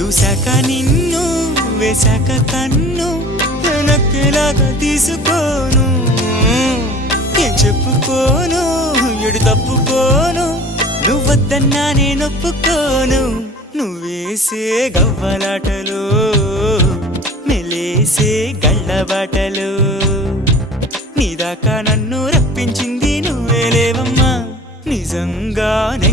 చూశాక నిన్ను వేశాక కన్ను నక్కేలాగా తీసుకోను ఏం చెప్పుకోను ఎడు తప్పుకోను నువ్వద్దన్నా నేనొప్పుకోను నువ్వేసే గవ్వలాటలు మెలేసే గళ్ళబాటలు నీదాకా నన్ను రప్పించింది నువ్వేలేవమ్మా నిజంగానే